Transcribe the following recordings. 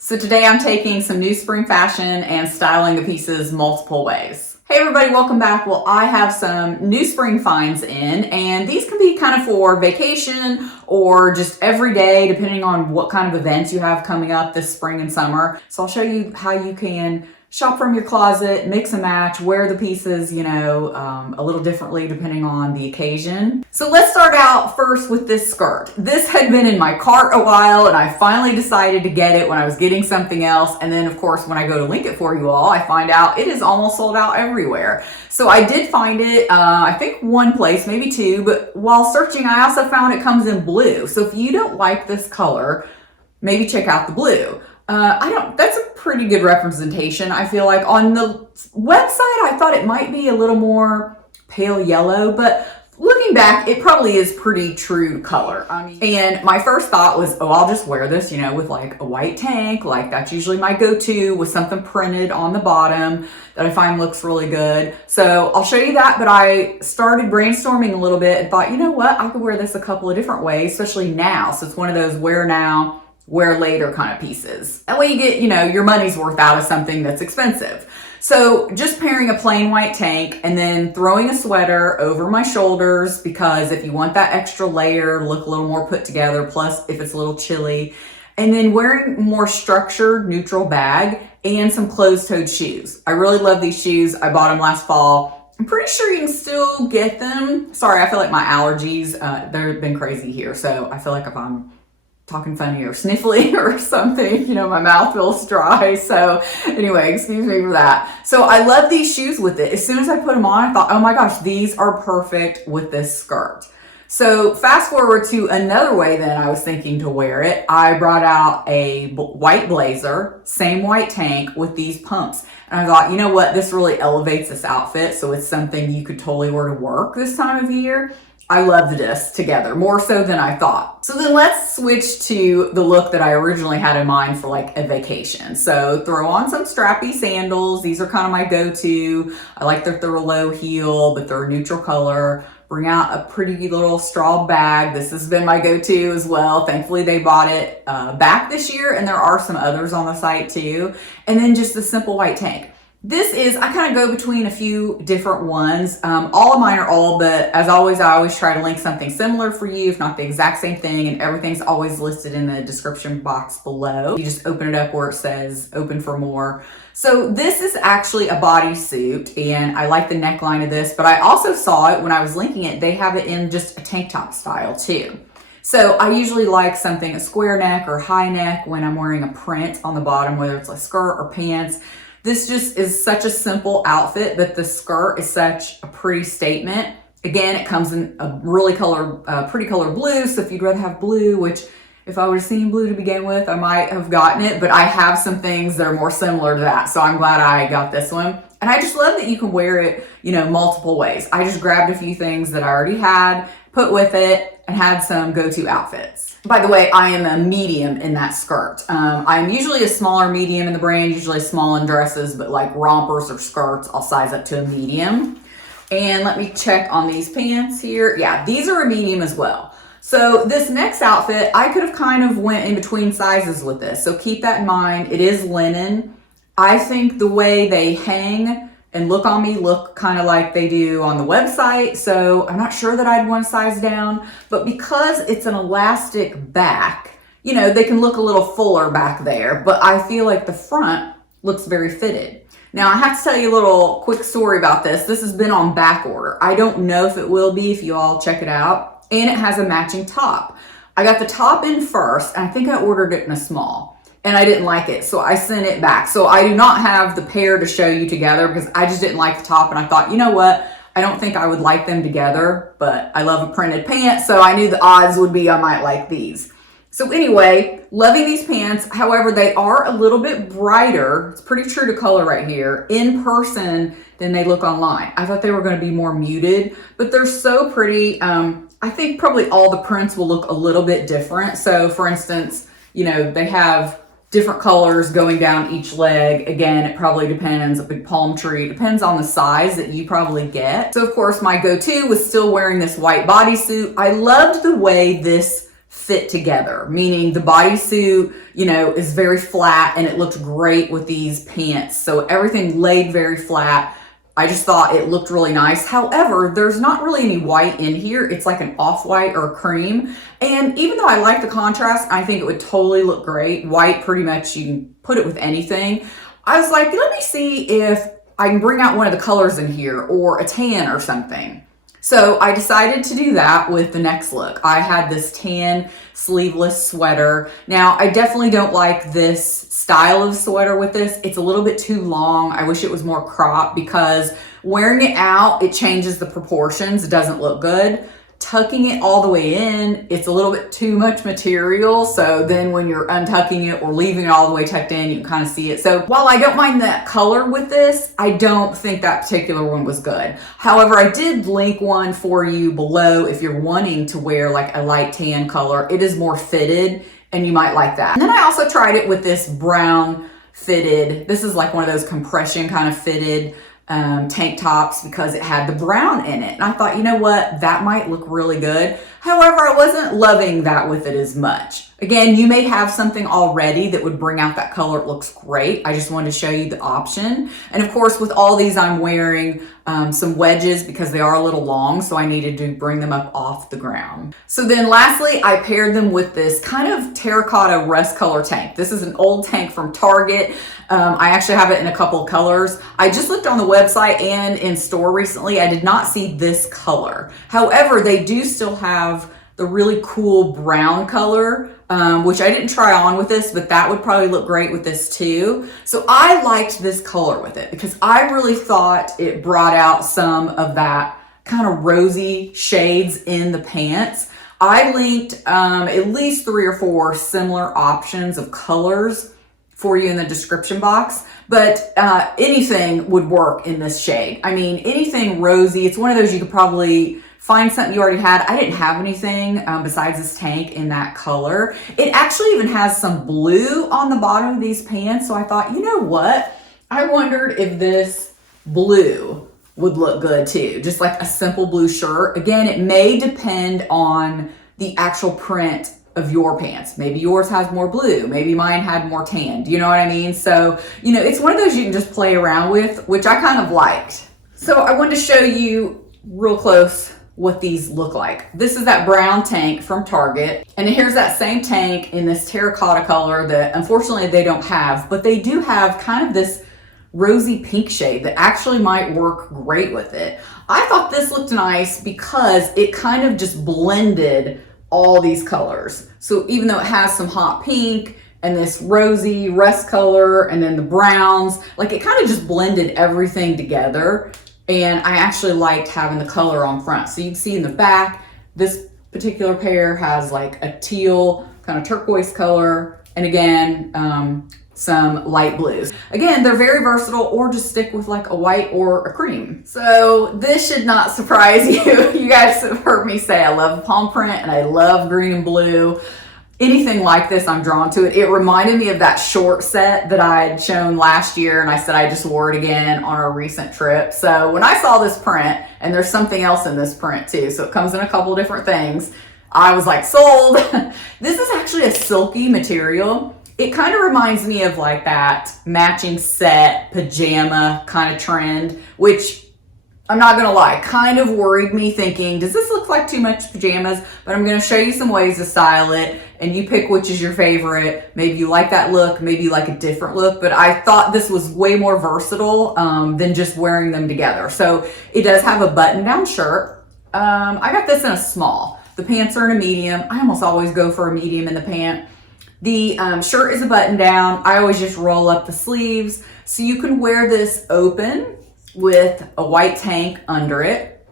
So today I'm taking some new spring fashion and styling the pieces multiple ways. Hey everybody, welcome back. Well, I have some new spring finds in, and these can be kind of for vacation or just every day, depending on what kind of events you have coming up this spring and summer. So I'll show you how you can shop from your closet, mix and match, wear the pieces, a little differently depending on the occasion. So let's start out first with this skirt. This had been in my cart a while and I finally decided to get it when I was getting something else. And then of course, when I go to link it for you all, I find out it is almost sold out everywhere. So I did find it, I think one place, maybe two, but while searching, I also found it comes in blue. So if you don't like this color, maybe check out the blue. That's a pretty good representation. I feel like on the website, I thought it might be a little more pale yellow, but looking back, it probably is pretty true color. And my first thought was, oh, I'll just wear this, with like a white tank. Like that's usually my go-to with something printed on the bottom that I find looks really good. So I'll show you that, but I started brainstorming a little bit and thought, you know what? I could wear this a couple of different ways, especially now. So it's one of those wear now, wear later kind of pieces. That way you get, your money's worth out of something that's expensive. So just pairing a plain white tank and then throwing a sweater over my shoulders, because if you want that extra layer, look a little more put together, plus if it's a little chilly, and then wearing more structured neutral bag and some closed-toed shoes. I really love these shoes. I bought them last fall. I'm pretty sure you can still get them. Sorry, I feel like my allergies, they've been crazy here. So I feel like if I'm talking funny or sniffly or something, my mouth feels dry. So anyway, excuse me for that. So I love these shoes with it. As soon as I put them on, I thought, oh my gosh, these are perfect with this skirt. So fast forward to another way that I was thinking to wear it. I brought out a white blazer, same white tank with these pumps. And I thought, you know what, this really elevates this outfit. So it's something you could totally wear to work this time of year. I love this together, more so than I thought. So then let's switch to the look that I originally had in mind for like a vacation. So throw on some strappy sandals. These are kind of my go-to. I like that they're a low heel, but they're a neutral color. Bring out a pretty little straw bag. This has been my go-to as well. Thankfully, they bought it back this year, and there are some others on the site too. And then just a simple white tank. I kind of go between a few different ones. All of mine are old, but as always, I always try to link something similar for you, if not the exact same thing, and everything's always listed in the description box below. You just open it up where it says open for more. So this is actually a bodysuit, and I like the neckline of this, but I also saw it when I was linking it. They have it in just a tank top style too. So I usually like something a square neck or high neck when I'm wearing a print on the bottom, whether it's a skirt or pants. This just is such a simple outfit, but the skirt is such a pretty statement. Again, it comes in a really pretty color blue. So if you'd rather have blue, which if I would have seen blue to begin with, I might have gotten it, but I have some things that are more similar to that. So I'm glad I got this one. And I just love that you can wear it, multiple ways. I just grabbed a few things that I already had, put with it, and had some go-to outfits. By the way, I am a medium in that skirt. I'm usually a smaller medium in the brand, usually small in dresses, but like rompers or skirts, I'll size up to a medium. And let me check on these pants here. Yeah, these are a medium as well. So this next outfit, I could have kind of went in between sizes with this. So keep that in mind. It is linen. I think the way they hang and look on me look kind of like they do on the website. So I'm not sure that I'd want to size down, but because it's an elastic back, they can look a little fuller back there, but I feel like the front looks very fitted. Now I have to tell you a little quick story about this. This has been on back order. I don't know if it will be if you all check it out, and it has a matching top. I got the top in first, and I think I ordered it in a small. And I didn't like it, so I sent it back. So I do not have the pair to show you together because I just didn't like the top, and I thought, you know what? I don't think I would like them together, but I love a printed pant, so I knew the odds would be I might like these. So anyway, loving these pants. However, they are a little bit brighter. It's pretty true to color right here in person than they look online. I thought they were going to be more muted, but they're so pretty. I think probably all the prints will look a little bit different. So for instance, they have different colors going down each leg. Again, it probably depends, a big palm tree, depends on the size that you probably get. So of course my go-to was still wearing this white bodysuit. I loved the way this fit together, meaning the bodysuit, you know, is very flat and it looked great with these pants. So everything laid very flat. I just thought it looked really nice. However, there's not really any white in here. It's like an off-white or a cream. And even though I like the contrast, I think it would totally look great. White, pretty much, you can put it with anything. I was like, let me see if I can bring out one of the colors in here or a tan or something. So I decided to do that with the next look. I had this tan sleeveless sweater. Now, I definitely don't like this style of sweater with this. It's a little bit too long. I wish it was more cropped because wearing it out, it changes the proportions. It doesn't look good. Tucking it all the way in, it's a little bit too much material. So then when you're untucking it or leaving it all the way tucked in, you can kind of see it. So while I don't mind that color with this, I don't think that particular one was good. However, I did link one for you below if you're wanting to wear like a light tan color. It is more fitted and you might like that. And then I also tried it with this brown fitted, this is like one of those compression kind of fitted tank tops because it had the brown in it. And I thought, you know what, that might look really good. However, I wasn't loving that with it as much. Again, you may have something already that would bring out that color. It looks great. I just wanted to show you the option. And of course, with all these, I'm wearing some wedges because they are a little long. So I needed to bring them up off the ground. So then lastly, I paired them with this kind of terracotta rust color tank. This is an old tank from Target. I actually have it in a couple of colors. I just looked on the website and in store recently. I did not see this color. However, they do still have the really cool brown color, which I didn't try on with this, but that would probably look great with this too. So I liked this color with it because I really thought it brought out some of that kind of rosy shades in the pants. I linked at least 3 or 4 similar options of colors for you in the description box, but anything would work in this shade. I mean, anything rosy. It's one of those you could probably find something you already had. I didn't have anything besides this tank in that color. It actually even has some blue on the bottom of these pants. So I thought, you know what? I wondered if this blue would look good too. Just like a simple blue shirt. Again, it may depend on the actual print of your pants. Maybe yours has more blue. Maybe mine had more tan. Do you know what I mean? So, you know, it's one of those you can just play around with, which I kind of liked. So I wanted to show you real close what these look like. This is that brown tank from Target. And here's that same tank in this terracotta color that unfortunately they don't have, but they do have kind of this rosy pink shade that actually might work great with it. I thought this looked nice because it kind of just blended all these colors. So even though it has some hot pink and this rosy rust color and then the browns, like it kind of just blended everything together. And I actually liked having the color on front. So you can see in the back, this particular pair has like a teal kind of turquoise color. And again, some light blues. Again, they're very versatile, or just stick with like a white or a cream. So this should not surprise you. You guys have heard me say I love palm print and I love green and blue. Anything like this, I'm drawn to it. It reminded me of that short set that I had shown last year, and I said I just wore it again on our recent trip. So when I saw this print, and there's something else in this print too, so it comes in a couple of different things, I was like, sold. This is actually a silky material. It kind of reminds me of like that matching set pajama kind of trend, which I'm not gonna lie, kind of worried me thinking, does this look like too much pajamas? But I'm gonna show you some ways to style it and you pick which is your favorite. Maybe you like that look, maybe you like a different look, but I thought this was way more versatile than just wearing them together. So it does have a button down shirt. I got this in a small. The pants are in a medium. I almost always go for a medium in the pant. The shirt is a button down. I always just roll up the sleeves. So you can wear this open with a white tank under it,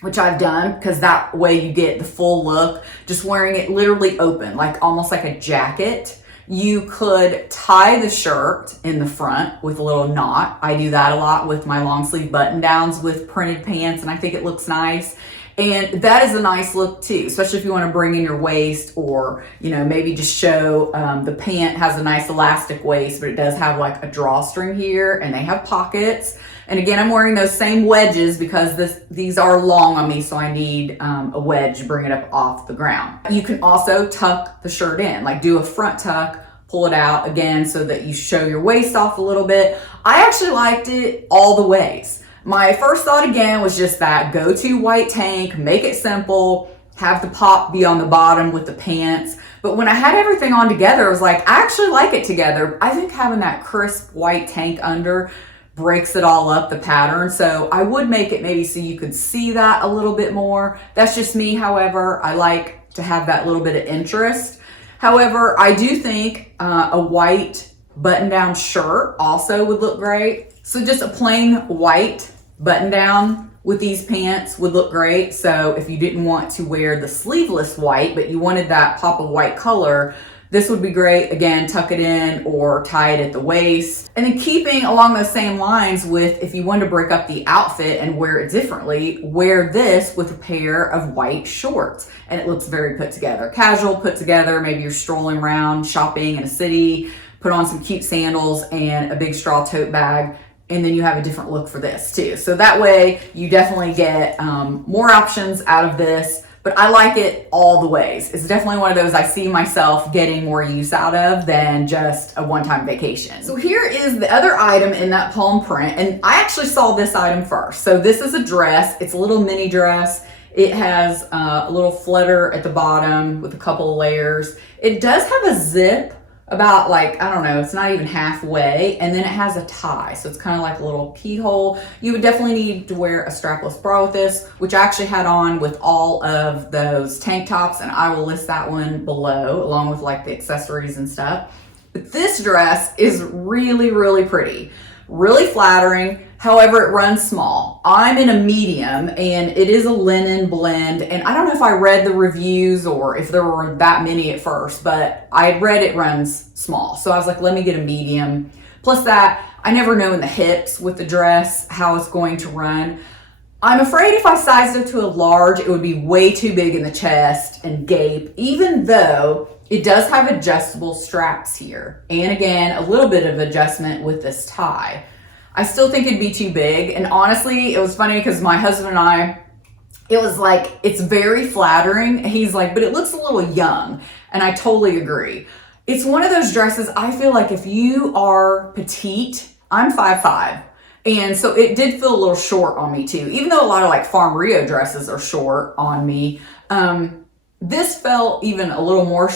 which I've done because that way you get the full look, just wearing it literally open, like almost like a jacket. You could tie the shirt in the front with a little knot. I do that a lot with my long sleeve button downs with printed pants, and I think it looks nice. And that is a nice look too, especially if you want to bring in your waist, or, you know, maybe just show the pant has a nice elastic waist, but it does have like a drawstring here, and they have pockets. And again, I'm wearing those same wedges because these are long on me, so I need a wedge to bring it up off the ground. You can also tuck the shirt in, like do a front tuck, pull it out again so that you show your waist off a little bit. I actually liked it all the ways. My first thought again was just that go-to white tank, make it simple, have the pop be on the bottom with the pants. But when I had everything on together, I was like, I actually like it together. I think having that crisp white tank under breaks it all up, the pattern. So I would make it maybe so you could see that a little bit more. That's just me. However, I like to have that little bit of interest. However, I do think a white button-down shirt also would look great. So just a plain white button-down with these pants would look great. So if you didn't want to wear the sleeveless white, but you wanted that pop of white color, this would be great. Again, tuck it in or tie it at the waist. And then keeping along those same lines with, if you want to break up the outfit and wear it differently, wear this with a pair of white shorts. And it looks very put together. Casual, put together. Maybe you're strolling around, shopping in a city, put on some cute sandals and a big straw tote bag. And then you have a different look for this too. So that way you definitely get more options out of this. But I like it all the ways. It's definitely one of those I see myself getting more use out of than just a one-time vacation. So here is the other item in that palm print. And I actually saw this item first. So this is a dress. It's a little mini dress. It has a little flutter at the bottom with a couple of layers. It does have a zip about, like, I don't know, it's not even halfway, and then it has a tie, so it's kind of like a little keyhole. You would definitely need to wear a strapless bra with this, which I actually had on with all of those tank tops, and I will list that one below, along with like the accessories and stuff. But this dress is really, really pretty, really flattering. However, it runs small. I'm in a medium, and it is a linen blend. And I don't know if I read the reviews or if there were that many at first, but I read it runs small. So I was like, let me get a medium. Plus that, I never know in the hips with the dress how it's going to run. I'm afraid if I sized it to a large, it would be way too big in the chest and gape, even though it does have adjustable straps here. And again, a little bit of adjustment with this tie. I still think it'd be too big. And honestly, it was funny because my husband and I, it was like, it's very flattering. He's like, but it looks a little young. And I totally agree. It's one of those dresses, I feel like if you are petite, I'm 5'5". And so it did feel a little short on me too. Even though a lot of like Farm Rio dresses are short on me, this felt even a little more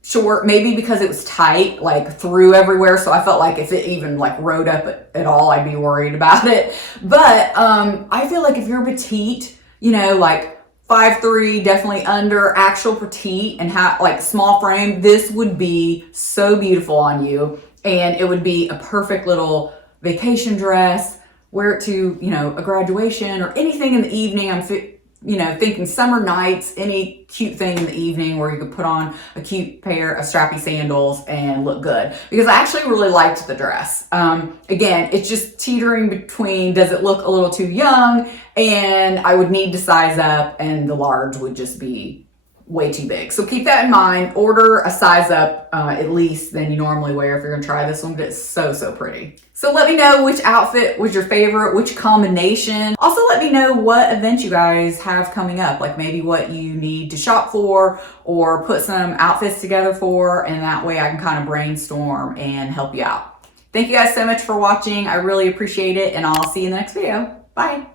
short, maybe because it was tight, like through everywhere. So I felt like if it even like rode up at all, I'd be worried about it. But I feel like if you're petite, you know, like 5'3", definitely under, actual petite, and have like small frame, this would be so beautiful on you. And it would be a perfect little vacation dress. Wear it to, you know, a graduation or anything in the evening. I'm thinking summer nights, any cute thing in the evening where you could put on a cute pair of strappy sandals and look good. Because I actually really liked the dress. Again, it's just teetering between, does it look a little too young? And I would need to size up, and the large would just be way too big. So keep that in mind. Order a size up at least than you normally wear if you're gonna try this one, but it's so, so pretty. So let me know which outfit was your favorite, which combination. Also let me know what events you guys have coming up, like maybe what you need to shop for or put some outfits together for, and that way I can kind of brainstorm and help you out. Thank you guys so much for watching. I really appreciate it, and I'll see you in the next video. Bye.